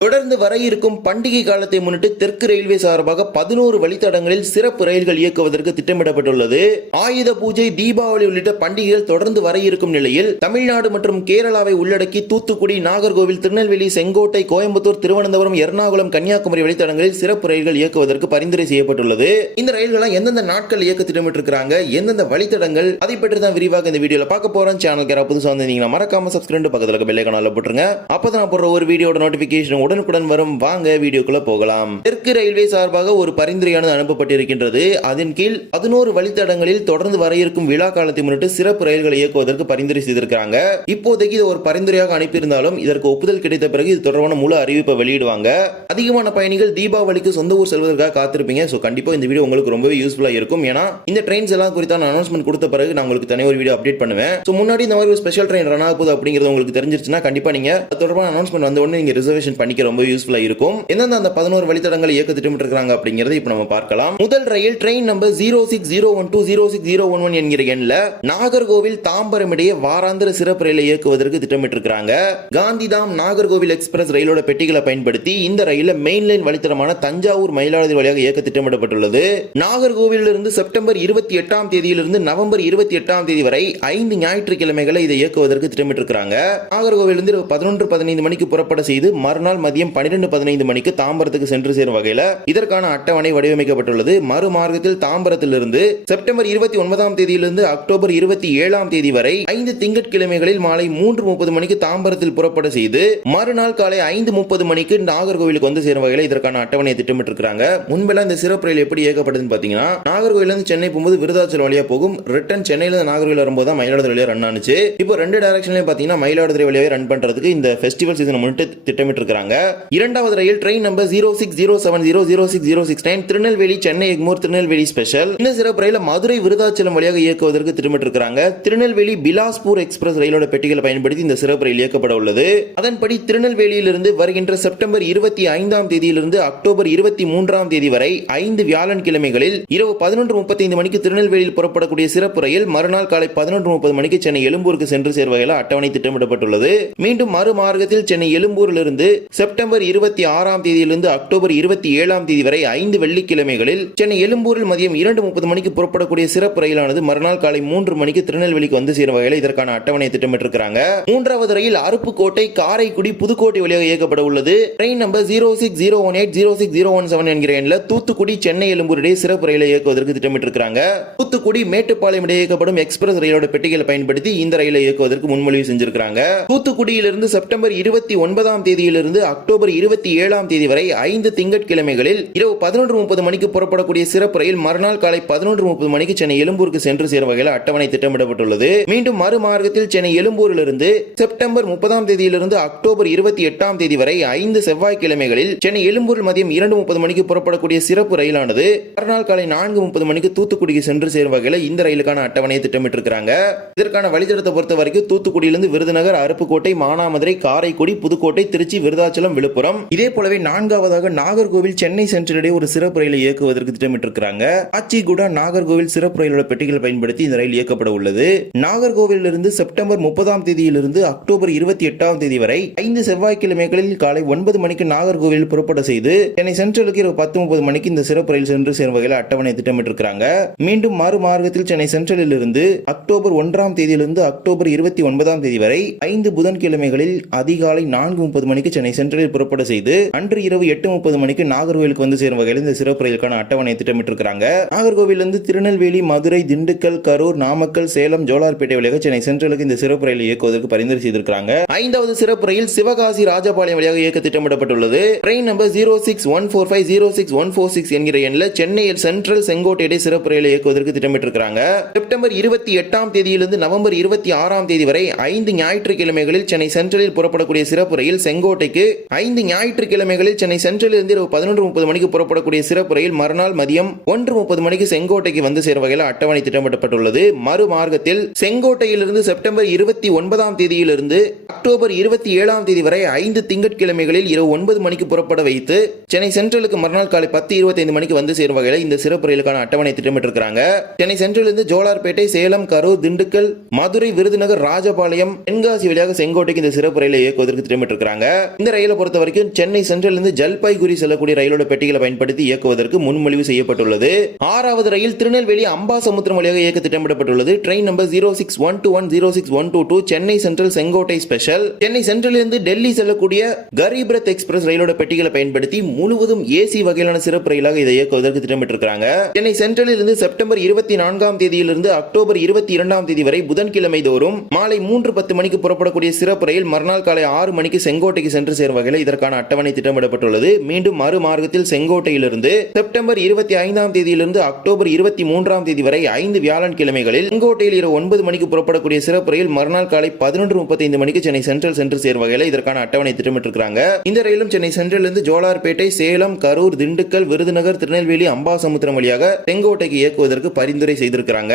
தொடர்ந்து வர இருக்கும் பண்டிகை காலத்தை முன்னிட்டு தெற்கு ரயில்வே சார்பாக 11 வழித்தடங்களில் சிறப்பு ரயில்கள் இயக்குவதற்கு திட்டமிடப்பட்டுள்ளது. ஆயுத பூஜை, தீபாவளி உள்ளிட்ட பண்டிகைகள் தொடர்ந்து வர இருக்கும் நிலையில் தமிழ்நாடு மற்றும் கேரளாவை உள்ளடக்கி தூத்துக்குடி, நாகர்கோவில், திருநெல்வேலி, செங்கோட்டை, கோயம்புத்தூர், திருவனந்தபுரம், எர்ணாகுளம், கன்னியாகுமரி வழித்தடங்களில் சிறப்பு ரயில்கள் இயக்குவதற்கு பரிந்துரை செய்யப்பட்டுள்ளது. இந்த ரயில்களை எந்தெந்த நாட்கள் இயக்க திட்டமிட்டிருக்காங்க, எந்தெந்த வழித்தடங்கள், அதை பற்றி தான் விரிவாக இந்த வீடியோல பார்க்க போறோம். சேனலுக்கு யாராவது புதுசா வந்தீங்கன்னா மறக்காம சப்ஸ்கிரைப் பக்கத்துல இருக்க பெல் ஐகானை போட்டுருங்க. அப்பதான் நான் போடுற ஒரு வீடியோட நோட்டிபிகேஷன் உடனுக்குடன் வரும். வாங்க வீடியோக்குள்ள போகலாம். தெற்கு ரயில்வே சார்பாக ஒரு பரிந்துரையானது அனுப்பப்பட்டிருக்கின்றது. அதன் கீழ் 11 வழித்தடங்களில் தொடர்ந்து வர இருக்கும் விழா காலத்தை முன்னிட்டு சிறப்பு ரயில்களை இயக்குவதற்கு பரிந்துரை செய்திருக்காங்க. இப்போதைக்கு இது ஒரு பரிந்துரையாக அனுப்பியிருந்தாலும் இதற்கு ஒப்புதல் கிடைத்த பிறகு இது தொடர்பான முழு அறிவிப்பை வெளியிடுவாங்க. அதிகமான பயணிகள் தீபாவளிக்கு சொந்த ஊர் செல்வதற்காக காத்திருப்பீங்க. சோ கண்டிப்பா இந்த வீடியோ உங்களுக்கு ரொம்பவே யூஸ்ஃபுல்லா இருக்கும். ஏன்னா இந்த ட்ரெயின்ஸ் எல்லாம் குறித்தான அனௌன்ஸ்மெண்ட் கொடுத்த பிறகு நான் உங்களுக்கு தனியாக ஒரு வீடியோ அப்டேட் பண்ணுவேன். சோ முன்னாடி இந்த மாதிரி ஒரு ஸ்பெஷல் ட்ரெயின் ரன் ஆக போகுது அப்படிங்கிறது உங்களுக்கு தெரிஞ்சிருச்சுன்னா கண்டிப்பா நீங்க தொடர்பான அனௌன்ஸ்மெண்ட் வந்த உடனே நீங்க ரிசர்வேஷன் பண்ணிக்க ரொம்ப யூஸ்ஃபுல்லா இருக்கும். எந்தெந்த அந்த 11 வழித்தடங்களை இயக்க திட்டமிட்டிருக்காங்க அப்படிங்கறதை இப்போ நம்ம பார்க்கலாம். முதல் ரயில் ட்ரெயின் நம்பர் 06012 06011 என்கிற எண்ணில் நாகர்கோவில் தாம்பரம் இடையே வாராந்திர சிறப்பு ரயிலை இயக்குவதற்கு திட்டமிட்டிருக்காங்க. காந்திதாம் நாகர்கோவில் எக்ஸ்பிரஸ் ரயிலோட பெட்டிகளை பயன்படுத்தி இந்த ரயில மெயின் லைன் வழித்தடமான தஞ்சாவூர், மயிலாடுதுறை வழியாக இயக்க திட்டமிடப்பட்டுள்ளது. நாகர்கோவிலிருந்து செப்டம்பர் 28ஆம் தேதியிலிருந்து நவம்பர் 28ஆம் தேதி வரை 5 ஞாயிற்றுக்கிழமைகளை இதை இயக்குவதற்கு திட்டமிட்டிருக்காங்க. நாகர்கோவிலிருந்து 11:15 மணிக்கு புறப்பட செய்து மறுநாள் மதியம் 12:15 மணிக்கு தாம்பரத்துக்கு சென்று சேரும் வகையில் இதற்கான அட்டவணை வடிவமைக்கப்பட்டுள்ளது. மறுமார்க்கத்தில் தாம்பரத்திலிருந்து செப்டம்பர் 29ஆம் தேதியிலிருந்து அக்டோபர் 27ஆம் தேதி வரை 5 திங்கட்கிழமைகளில் மாலை 3:30 மணிக்கு தாம்பரத்தில் புறப்பட செய்து மறுநாள் காலை 5:30 மணிக்கு நாகர்கோவிலுக்கு வந்து சேரும் வகையில் இதற்கான அட்டவணையை திட்டமிட்டிருக்காங்க. முன்பெல்லாம் இந்த சிறப்பு ரயில் எப்படி இயக்கப்படுதுன்னு பாத்தீங்கன்னா, நாகர்கோவிலிருந்து சென்னை போகும்போது விருதாச்சலம் வழியா போகும், ரிட்டர்ன் சென்னையிலிருந்து நாகர்கோவில் வரும்போது தான் மயிலாடுதுறை வழியா ரன் ஆனிச்சு. இப்போ ரெண்டு டைரக்ஷன்லயும் பாத்தீங்கன்னா மயிலாடுதுறை வழியாவே ரன் பண்றதுக்கு இந்த ஃபெஸ்டிவல் சீசன் முன்னிட்டு திட்டமிட்டிருக்காங்க. இரண்டாவது ரயில் train number 06070 06069 Tirunelveli, Chennai Egmore Tirunelveli special. இந்த சிறப்பு ரயில மதுரை, விருதாச்சலம் வழியாக இயக்குவதற்கு திட்டமிட்டிருக்காங்க. திருநெல்வேலி பிலாஸ்பூர் எக்ஸ்பிரஸ் ரயிலோட பெட்டிகளை பயன்படுத்தி இந்த சிறப்பு ரயில் இயக்கப்பட உள்ளது. அதன்படி திருநெல்வேலியிலிருந்து வருகின்ற செப்டம்பர் 25ஆம் தேதியிலிருந்து அக்டோபர் 23ஆம் தேதி வரை 5 வியாழன் கிழமைகளில் இரவு 11:35 மணிக்கு திருநெல்வேலியில் புறப்படக்கூடிய சிறப்பு ரயில் மறுநாள் காலை 11:30 மணிக்கு சென்னை எழும்பூருக்கு சென்று சேர்வகையில் அட்டவணை திட்டமிடப்பட்டுள்ளது. மீண்டும் மறுமார்க்கத்தில் சென்னை எழும்பூரிலிருந்து செப்டம்பர் 26ஆம் தேதியிலிருந்து அக்டோபர் 27ஆம் தேதி வரை 5 வெள்ளிக்கிழமைகளில் சென்னை எழும்பூரில் மதியம் 2:30 மணிக்கு புறப்படக்கூடிய சிறப்பு ரயிலானது மறுநாள் காலை 3 மணிக்கு திருநெல்வேலிக்கு வந்து சேரும் வகையில் இதற்கான அட்டவணை திட்டமிட்டிருக்காங்க. மூன்றாவது ரயில் அருப்புக்கோட்டை, காரைக்குடி, புதுக்கோட்டை வழியாக இயக்கப்பட உள்ளது. ட்ரெயின் நம்பர் 06018 06017 என்கிற எண்ணில் தூத்துக்குடி, சென்னை எழும்பூர் இடையே சிறப்பு ரயிலை இயக்குவதற்கு திட்டமிட்டிருக்காங்க. தூத்துக்குடி மேட்டுப்பாளையம் இடையே இயக்கப்படும் எக்ஸ்பிரஸ் ரயிலோட பெட்டிகளை பயன்படுத்தி இந்த ரயிலை இயக்குவதற்கு முன்மொழிவு செஞ்சிருக்காங்க. தூத்துக்குடியிலிருந்து செப்டம்பர் 29ஆம் தேதியிலிருந்து அக்டோபர் 27ஆம் தேதி வரை 5 திங்கட்கிழமைகளில் இரவு 11:30 மணிக்கு புறப்படக்கூடிய சிறப்பு ரயில் மறுநாள் காலை 11:30 மணிக்கு சென்னை எழும்பூருக்கு சென்று சேரும் வகையில் அட்டவணை திட்டமிடப்பட்டுள்ளது. மீண்டும் மறுமார்க்கத்தில் சென்னை எழும்பூரிலிருந்து செப்டம்பர் 30ஆம் தேதியிலிருந்து அக்டோபர் 28ஆம் தேதி வரை 5 செவ்வாய்க்கிழமைகளில் சென்னை எழும்பூரில் மதியம் 2:30 மணிக்கு புறப்படக்கூடிய சிறப்பு ரயிலானது மறுநாள் காலை 4:30 மணிக்கு தூத்துக்குடிக்கு சென்று சேரும் வகையில் இந்த ரயிலுக்கான அட்டவணையை திட்டமிட்டிருக்காங்க. இதற்கான வழித்தடத்தை பொறுத்த வரைக்கும் தூத்துக்குடியிலிருந்து விருதுநகர், அருப்புக்கோட்டை, மானாமதுரை, காரைக்குடி, புதுக்கோட்டை, திருச்சி, விருதாச்சலம், விழுப்புரம். இதே போலவே நான்காவதாக நாகர்கோவில், சென்னை சென்ட்ரல் இடையே ஒரு சிறப்பு ரயிலை இயக்குவதற்கு திட்டமிட்டிருக்கிறாங்க. காச்சிகுடா நாகர்கோவில் சிறப்பு ரயிலோட பெட்டிகள் பயன்படுத்தி இந்த ரயில் இயக்கப்பட உள்ளது. நாகர்கோவிலிருந்து செப்டம்பர் 30ஆம் தேதியிலிருந்து அக்டோபர் 28ஆம் தேதி வரை 5 செவ்வாய்க்கிழமைகளில் காலை 9 மணிக்கு நாகர்கோவில் புறப்பட செய்து சென்னை சென்ட்ரலுக்கு இரவு 10:30 மணிக்கு இந்த சிறப்பு ரயில் சென்று சேரும் வகையில் அட்டவணை திட்டமிட்டிருக்கிறாங்க. மீண்டும் மறுமார்க்கத்தில் சென்னை சென்ட்ரலில் இருந்து அக்டோபர் 1ஆம் தேதியிலிருந்து அக்டோபர் 29ஆம் தேதி வரை 5 புதன்கிழமைகளில் அதிகாலை 4:30 மணிக்கு சென்னை சென்ட்ரலில் புறப்பட செய்து அன்று இரவு 8:30 மணிக்கு நாகர்கோவிலுக்கு வந்து சேரும் வகையில் இந்த சிறப்பு ரயிலுக்கான அட்டவணை திட்டமிட்டிருக்கிறாங்க. நாகர்கோவிலிருந்து திருநெல்வேலி, மதுரை, திண்டுக்கல், கரூர், நாமக்கல், சேலம், ஜோலார்பேட்டை வழியாக சென்னை சென்ட்ரலுக்கு இந்த சிறப்பு ரயில் இயக்குவதற்கு பரிந்துரை செய்திருக்கிறாங்க. ஐந்தாவது சிறப்பு ரயில் சிவகாசி, ராஜபாளையம் வழியாக இயக்க திட்டமிடப்பட்டுள்ளது. ட்ரெயின் நம்பர் 06145 06146 என்கிற எண்ணில் சென்னையில் சென்ட்ரல், செங்கோட்டை சிறப்பு ரயில் இயக்குவதற்கு திட்டமிட்டிருக்கிறாங்க. செப்டம்பர் 28ஆம் தேதியிலிருந்து நவம்பர் 26ஆம் தேதி வரை 5 ஞாயிற்றுக்கிழமைகளில் சென்னை சென்ட்ரலில் புறப்படக்கூடிய சிறப்பு ரயில் செங்கோட்டைக்கு 5 ஞாயிற்றுக்கிழமைகளில் சென்னை சென்ட்ரலில் இருந்து 11:30 மணிக்கு புறப்படக்கூடிய சிறப்பு ரயில் மறுநாள் மதியம் 1:30 மணிக்கு செங்கோட்டைக்கு வந்து சேரும் வகையில் அட்டவணை திட்டமிடப்பட்டுள்ளது. மறுமார்க்கத்தில் செங்கோட்டையிலிருந்து செப்டம்பர் 29ஆம் தேதியிலிருந்து அக்டோபர் 27ஆம் தேதி வரை 5 திங்கட்கிழமைகளில் இரவு 9 மணிக்கு புறப்பட வைத்து சென்னை சென்ட்ரலுக்கு மறுநாள் காலை 10:25 மணிக்கு வந்து சேரும் வகையில் இந்த சிறப்பு ரயிலுக்கான அட்டவணை திட்டமிட்டிருக்கிறாங்க. சென்னை சென்ட்ரலிருந்து ஜோலார்பேட்டை, சேலம், கரூர், திண்டுக்கல், மதுரை, விருதுநகர், ராஜபாளையம், தென்காசி வழியாக செங்கோட்டைக்கு இந்த சிறப்பு ரயிலை இயக்குவதற்கு திட்டமிட்டிருக்கிறாங்க. இந்த ரயில் ரயிலை பொறுத்த வரைக்கும் சென்னை சென்ட்ரல் இருந்து ஜல்பைகுரி செல்லக்கூடிய ரயிலோட பெட்டிகளை பயன்படுத்தி இயக்குவதற்கு முன்மொழிவு செய்யப்பட்டுள்ளது. 6வது ரயில் திருநெல்வேலி அம்பாசமுத்திரம் வழியாக இயக்க திட்டமிடப்பட்டுள்ளது. Train number 0612106122 06122 Chennai central Sengottai special. Chennai central இருந்து டெல்லி செல்லக்கூடிய கரீப் ரத் எக்ஸ்பிரஸ் ரயிலோட பெட்டிகளை பயன்படுத்தி முழுவதும் ஏசி வகையிலான சிறப்பு ரயிலாக இதை இயக்குவதற்கு திட்டமிட்டிருக்கிறாங்க. சென்னை சென்ட்ரலில் இருந்து செப்டம்பர் 24ஆம் தேதியிலிருந்து அக்டோபர் 22ஆம் தேதி வரை புதன்கிழமை தோறும் மாலை 3:10 மணிக்கு புறப்படக்கூடிய சிறப்பு ரயில் மறுநாள் காலை 6 மணிக்கு செங்கோட்டைக்கு சென்று சேரும் வகையில் இதற்கான அட்டவணை திட்டமிடப்பட்டுள்ளது. மீண்டும் மறுமார்க்கத்தில் செங்கோட்டையிலிருந்து செப்டம்பர் 25ஆம் தேதியிலிருந்து அக்டோபர் 23ஆம் தேதி வரை 5 வியாழன் கிழமைகளில் செங்கோட்டையில் இரவு 9 மணிக்கு புறப்படக்கூடிய சிறப்பு ரயில் மறுநாள் காலை 11:35 மணிக்கு சென்னை சென்ட்ரல் சென்று சேரும் வகையில் இதற்கான அட்டவணை திட்டமிட்டிருக்கிறாங்க. இந்த ரயிலும் சென்னை சென்ட்ரல் இருந்து ஜோலார்பேட்டை, சேலம், கரூர், திண்டுக்கல், விருதுநகர், திருநெல்வேலி, அம்பாசமுத்திரம் வழியாக செங்கோட்டைக்கு இயக்குவதற்கு பரிந்துரை செய்திருக்கிறாங்க.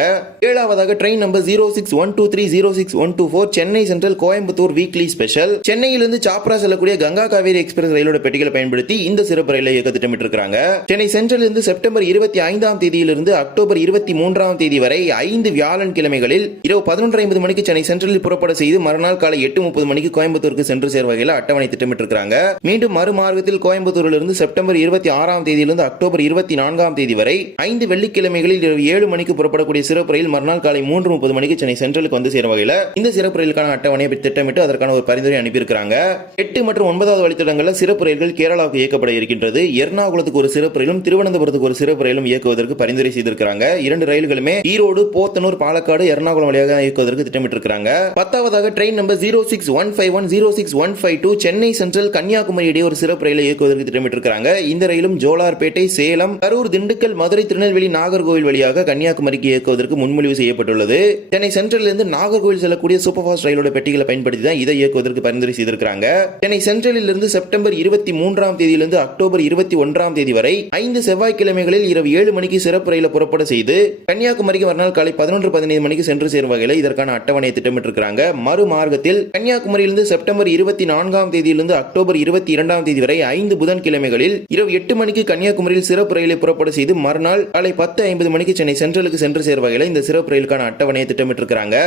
7வதாக train number 061230 06124 Chennai central Coimbatore weekly special. சென்னையிலிருந்து சாப்ரா செல்லக்கூடிய கங்கா காவேரி எக்ஸ்பிரஸ் ரயிலோட பெட்டிகளை பயன்படுத்தி இந்த சிறப்பு ரயிலை இயக்க திட்டமிட்டிருக்கிறாங்க. சென்னை சென்ட்ரல் இருந்து செப்டம்பர் 25ஆம் தேதியிலிருந்து அக்டோபர் 23ஆம் தேதி வரை 5 வியாழன் கிழமைகளில் இரவு 11:50 மணிக்கு சென்னை சென்ட்ரலில் புறப்பட செய்து மறுநாள் காலை 8:30 மணிக்கு கோயம்புத்தூருக்கு சென்று சேரும் வகையில் அட்டவணை திட்டமிட்டிருக்கிறாங்க. மீண்டும் மறுமார்க்கத்தில் கோயம்புத்தூரிலிருந்து செப்டம்பர் 26ஆம் தேதியிலிருந்து அக்டோபர் 24ஆம் தேதி வரை 5 வெள்ளிக்கிழமைகளில் இரவு 7 மணிக்கு புறப்படக்கூடிய சிறப்பு ரயில் மறுநாள் காலை 3:30 மணிக்கு சென்னை சென்ட்ரலுக்கு வந்து சேரும் வகையில் இந்த சிறப்பு ரயிலுக்கான அட்டவணையை திட்டமிட்டு அதற்கான ஒரு பரிந்துரை அனுப்பியிருக்கிறாங்க. 8 மற்றும் 9வது வழித்தடங்களில் சிறப்பு ரயில்கள் கேரளாவுக்கு இயக்கப்பட இருக்கின்றது. எர்ணாகுளத்துக்கு ஒரு சிறப்பு ரயிலும் திருவனந்தபுரத்துக்கு ஒரு சிறப்பு ரயிலும் இயக்குவதற்கு பரிந்துரை செய்திருக்கிறாங்க. 2 ரயில்களுமே ஈரோடு, போத்தனூர், பாலக்காடு, எர்ணாகுளம் வழியாக இயக்குவதற்கு திட்டமிட்டிருக்கிறாங்க. 10வதாக train number 061510 06152 Chennai central Kanniyakumari இடையே ஒரு சிறப்பு ரயிலை இயக்குவதற்கு திட்டமிட்டிருக்கிறாங்க. இந்த ரயிலும் ஜோலார்பேட்டை, சேலம், கரூர், திண்டுக்கல், மதுரை, திருநெல்வேலி, நாகர்கோவில் வழியாக கன்னியாகுமரிக்கு இயக்குவதற்கு முன்மொழிவு செய்யப்பட்டுள்ளது. சென்னை சென்ட்ரல் இருந்து நாகர்கோவில் செல்லக்கூடிய சூப்பர் ஃபாஸ்ட் ரயிலோட பெட்டிகளை பயன்படுத்தி தான் இதை இயக்குவதற்கு பரிந்துரை செய்திருக்கிறாங்க. சென்னை சென்ட்ரலில் இருந்து செப்டம்பர் 23ஆம் தேதியிலிருந்து அக்டோபர் 21ஆம் தேதி வரை 5 செவ்வாய்க்கிழமைகளில் இரவு 7 மணிக்கு சிறப்பு ரயிலை புறப்பட செய்து கன்னியாகுமரிக்கு மறுநாள் காலை 11:15 மணிக்கு சென்று சேரும் வகையில் இதற்கான அட்டவணையை திட்டமிட்டிருக்கிறாங்க. மறுமார்க்கத்தில் கன்னியாகுமரியிலிருந்து செப்டம்பர் 24ஆம் தேதியிலிருந்து அக்டோபர் 22ஆம் தேதி வரை 5 புதன்கிழமைகளில் இரவு 8 மணிக்கு கன்னியாகுமரியில் சிறப்பு ரயிலை புறப்பட செய்து மறுநாள் காலை 10:50 மணிக்கு சென்னை சென்ட்ரலுக்கு சென்று சேரும் வகையில் இந்த சிறப்பு ரயிலுக்கான அட்டவணையை திட்டமிட்டிருக்கிறாங்க.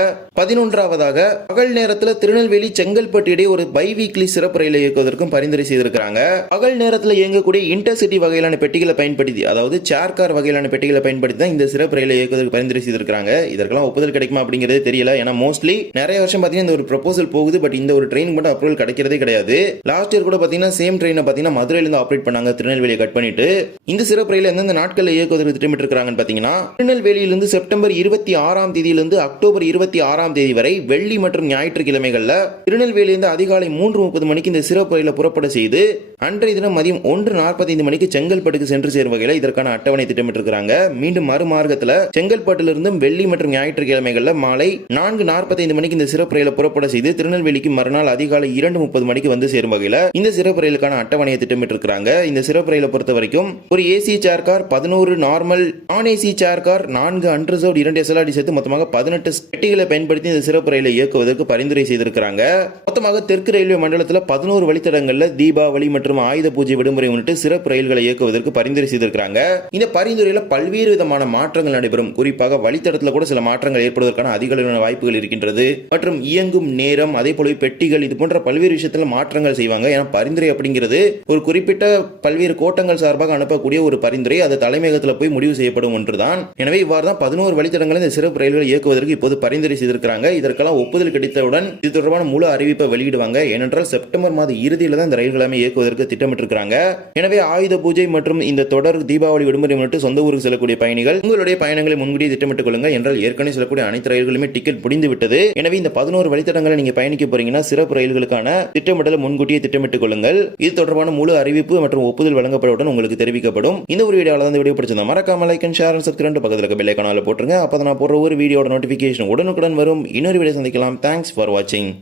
11வதாக பகல் நேரத்தில் திருநெல்வேலி, செங்கல்பட்டு இடையே ஒரு பை வீக்லி சிறப்பு ரயிலை இயக்குவதற்கும் பரிந்துரை செய்திருக்கிறாங்க. பகல் நேரத்தில் இயங்கக்கூடிய இன்டர்சிட்டி வகையிலான பெட்டிகளை பயன்படுத்தி, அதாவது சேர் கார் வகையிலான பெட்டிகளை பயன்படுத்தி தான் இந்த சிறப்பு ரயிலை இயக்குவதற்கு பரிந்துரை செய்திருக்கிறாங்க. இதற்கெல்லாம் ஒப்புதல் கிடைக்குமா அப்படிங்கிறது தெரியல. ஏன்னா மோஸ்ட்லி நிறைய வருஷம் பார்த்தீங்கன்னா இந்த ஒரு ப்ரொபோசல் போகுது, பட் இந்த ஒரு ட்ரெயின் மட்டும் அப்ரூவல் கிடைக்கிறதே கிடையாது. லாஸ்ட் இயர் கூட பார்த்தீங்கன்னா சேம் ட்ரெயினை பார்த்தீங்கன்னா மதுரையிலிருந்து ஆப்ரேட் பண்ணாங்க, திருநெல்வேலியை கட் பண்ணிட்டு. இந்த சிறப்பு ரயில் எந்தெந்த நாட்களில் இயக்குவதற்கு திட்டமிட்டிருக்கிறாங்கன்னு பார்த்தீங்கன்னா திருநெல்வேலியிலிருந்து செப்டம்பர் 26ஆம் தேதியிலிருந்து அக்டோபர் 26ஆம் தேதி வரை வெள்ளி மற்றும் ஞாயிற்றுக்கிழமைகள்ல திருநெல்வேலியிலிருந்து அதிகாலை 3:30 மணிக்கு இந்த சிறப்பு ரயிலை புறப்பட செய்து அன்றைய தினம் மதியம் 1:45 மணிக்கு செங்கல்பட்டுக்கு சென்று சேரும் வகையில் இதற்கான அட்டவணை திட்டமிட்டிருக்கிறாங்க. மீண்டும் மறுமார்க்கத்தில் செங்கல்பட்டிலிருந்து வெள்ளி மற்றும் ஞாயிற்றுக்கிழமைகள்ல மாலை 4:45 மணிக்கு இந்த சிறப்பு ரயிலை புறப்பட செய்து திருநெல்வேலிக்கு மறுநாள் அதிகாலை 2:30 மணிக்கு வந்து சேரும் வகையில் இந்த சிறப்பு ரயிலுக்கான அட்டவணையை திட்டமிட்டிருக்கிறாங்க. இந்த சிறப்பு ரயிலை பொறுத்த வரைக்கும் ஒரு AC chair car, 11 normal, non AC chair car, 4 unreserved, 2 SLRD சேர்த்து மொத்தமாக 18 பெட்டிகளை பயன்படுத்தி இந்த சிறப்பு ரயிலை இயக்குவதற்கு பரிந்துரை செய்திருக்கிறாங்க. மொத்தமாக தெற்கு ரயில்வே மண்டலத்தில் 11 வழித்தடங்களில் தீபாவளி மற்றும் ஆயுத பூஜை விடுமுறை முன்னிட்டு சிறப்பு ரயில்களை இயக்குவதற்கு பரிந்துரை செய்திருக்கிறாங்க. இந்த பரிந்துரையில பல்வேறு விதமான மாற்றங்கள் நடைபெறும். குறிப்பாக வழித்தடத்தில் கூட சில மாற்றங்கள் ஏற்படுவதற்கான அதிகளவான வாய்ப்புகள் இருக்கின்றது. மற்றும் இயங்கும் நேரம், அதே போல பெட்டிகள், இது போன்ற பல்வேறு விஷயத்தில் மாற்றங்கள் செய்வாங்க. ஏன்னா பரிந்துரை அப்படிங்கிறது ஒரு குறிப்பிட்ட பல்வேறு கோட்டங்கள் சார்பாக அனுப்பக்கூடிய ஒரு பரிந்துரை, அது தலைமையகத்தில் போய் முடிவு செய்யப்படும் ஒன்றுதான். எனவே இவ்வாறு தான் 11 வழித்தடங்களில் இந்த சிறப்பு ரயில்களை இயக்குவதற்கு இப்போது பரிந்துரை செய்திருக்கிறாங்க. இதற்கெல்லாம் ஒப்புதல் கிடைத்தவுடன் இது தொடர்பான முழு அறிவிப்பை வெளியிடுவாங்க. ஏனென்றால் செப்டம்பர் மாத இறுதியில் தான் இந்த ரயில்களை இயக்குவதற்கு திட்டமிட்டிருக்கிறாங்க. எனவே ஆயுத பூஜை மற்றும் இந்த தொடர் தீபாவளி விடுமுறை முன்னிட்டு சொந்த ஊருக்கு செல்லக்கூடிய பயணிகள் உங்களுடைய பயணங்களை முன்கூட்டியே திட்டமிட்டுக் கொள்ளுங்கள். என்றால் ஏற்கனவே செல்லக்கூடிய அனைத்து ரயில்களுமே டிக்கெட் முடிந்து விட்டது. எனவே இந்த 11 வழித்தடங்களை நீங்க பயணிக்க போறீங்கன்னா சிறப்பு ரயில்களுக்கான திட்டமிடலை முன்கூட்டியே திட்டமிட்டுக் கொள்ளுங்கள். இது தொடர்பான முழு அறிவிப்பு மற்றும் ஒப்புதல் வழங்கப்பட்டவுடன் உங்களுக்கு தெரிவிக்கப்படும். இந்த ஒரு வீடியோல இந்த வீடியோ பிடிச்சிருந்தா மறக்காம like and share and subscribe பக்கத்துல இருக்க பெல் ஐகானை போட்டுருங்க. அப்பதான் நான் போடுற ஒரு வீடியோட நோட்டிபிகேஷன் உடனுக்குடன் வரும். இன்னொரு வீடியோ சந்திக்கலாம். தேங்க்ஸ் ஃபார் வாட்சிங்.